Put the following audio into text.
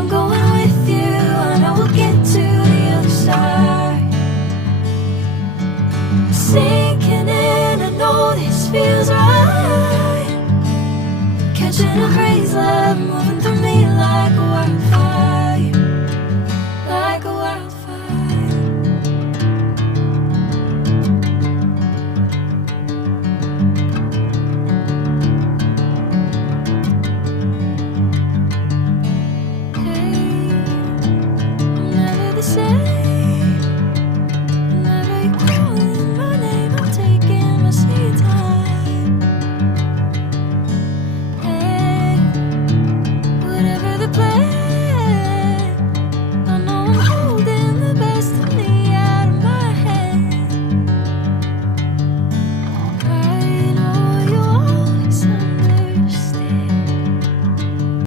I'm going with you, I know we'll get to the other side. Sinking in, I know this feels right. Catching a craze, love, moving